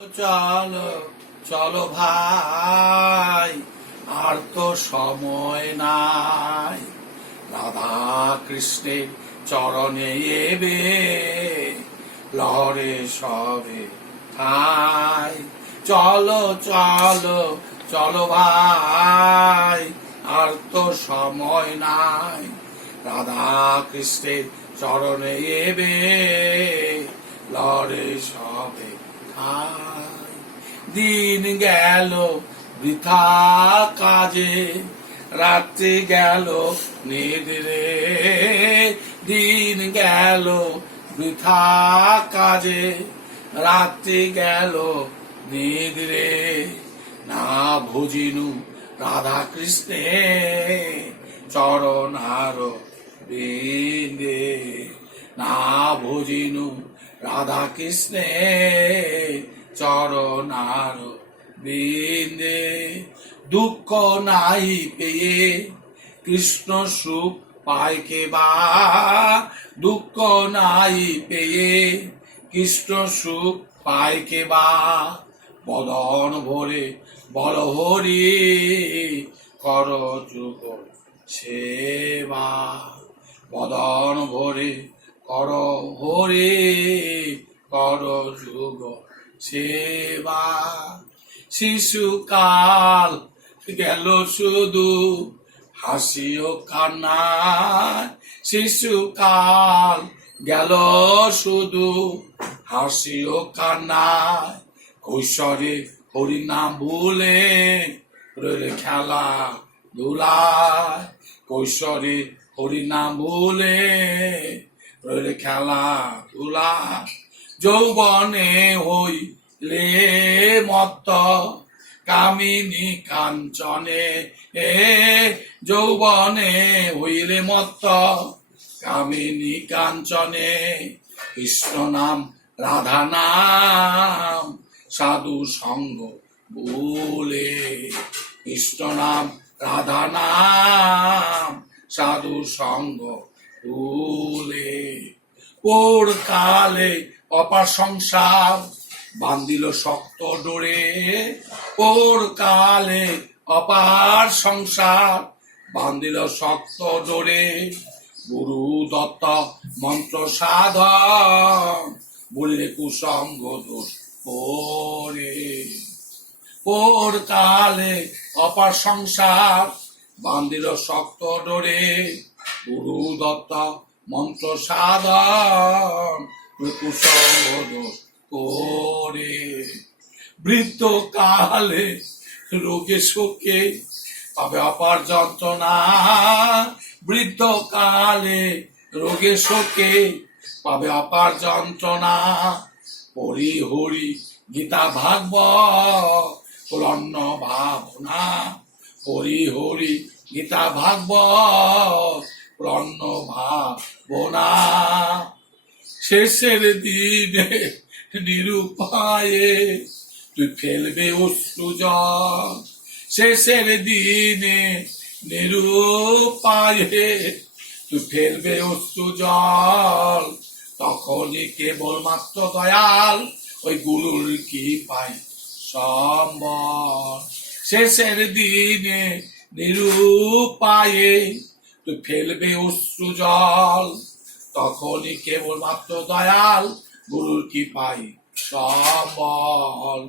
চলো চলো ভাই, আর তো সময় নাই। রাধা কৃষ্ণের চরণে এবে লহরে সবে ঠাই। চলো চলো চলো ভাই, আর তো সময় নাই। রাধা কৃষ্ণের চরণে এবে লহরে সবে ঠাই। দিন গেল বৃথা কাজে, রাত্রি গেল নিদ্রে। দিন গেল বৃথা কাজে, রাত্রি গেল নিদ্রে। না ভজিনু রাধা কৃষ্ণে চরণ আর বিন্দে। না ভজিনু রাধা কৃষ্ণে চরণ আর বিন্দে। দুঃখ নাই পেয়ে কৃষ্ণ সুখ পায় কে বা। দুঃখ নাই পেয়ে কৃষ্ণ সুখ পায় কে বা। বদন ভরে বল হরি কর যুগ সেবা। বদন ভরে কর হরি কর যুগ সেবা। শিশুকাল গেল শুধু হাসি ও কান্না। শিশুকাল গেল শুধু হাসি ও কান্না। কৈশোরে হরি নাম ভুলে রইলে খেলা ধুলা। কৈশোরে হরি নাম ভুলে রইলে খেলা ধুলা। যৌবনে হইলে মত্ত কামিনী কাঞ্চনে। যৌবনে হইলে মত্ত কামিনী কাঞ্চনে। কৃষ্ণ নাম রাধা নাম সাধু সঙ্গ ভুলে। কৃষ্ণ নাম রাধা নাম সাধু সঙ্গ ভুলে। ওর কালে অপার সংসার বান্ধিল শক্ত ডোরে। ওর কালে অপার সংসার বান্ধিল শক্ত ডোরে। গুরু দত্ত মন্ত্র সাধন বললে কুসঙ্গ দোষ করে। ওর কালে অপার সংসার বান্ধিল শক্ত ডোরে। গুরু দত্ত মন্ত্র সাধন কুসঙ্গ দোষ করে। বৃদ্ধ কালে রোগে শোকে পাবে অপার যন্ত্রণা। বৃদ্ধ কালে রোগে শোকে পাবে অপার যন্ত্রণা। হরি হরি গীতা ভাগবত পুরন্ন ভাবনা। হরি হরি গীতা ভাগবত পুরন্ন ভাবনা। শেষের দিনে নিরুপায়ে তুই ফেলবে অশ্রু জল। শেষের দিনে নিরুপায়ে তুই ফেলবে অশ্রু জল। তখনই কেবল মাত্র দয়াল ওই গুরুর কি পাই সম্বল। শেষের দিনে নিরুপায়ে তুই ফেলবে অশ্রু জল। তখনই কেবল মাত্র দয়াল গুরুর কি পাই সম্বল।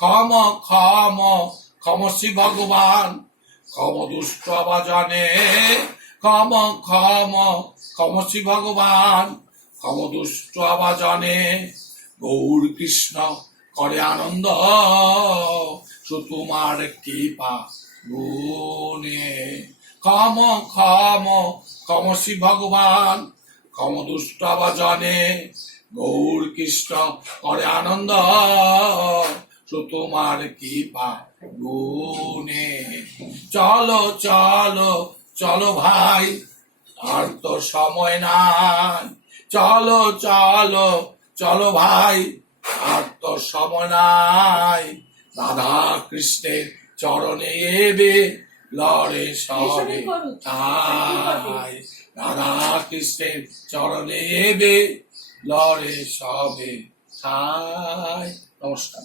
ক্ষম ক্ষম ক্ষম শ্রী ভগবান ক্ষম দুষ্ট বাজনে। ক্ষম ক্ষম ক্ষম শ্রী ভগবান ক্ষম দুষ্ট বাজনে। গৌর কৃষ্ণ করে আনন্দ তোমার কৃপা গুণে। ক্ষম ক্ষম ক্ষম শ্রী ভগবান ক্ষম দুষ্ট বাজনে। গৌর কৃষ্ণ করে আনন্দ তোমার কৃপা গুণে। চলো চলো চলো ভাই, আর তো সময় নাই। চলো চলো চলো ভাই, আর তো সময় নাই। রাধা কৃষ্ণের চরণে এবে লড়ে সবে ঠাই। রাধা কৃষ্ণের চরণে এবে লড়ে সবে ঠাই। নমস্কার।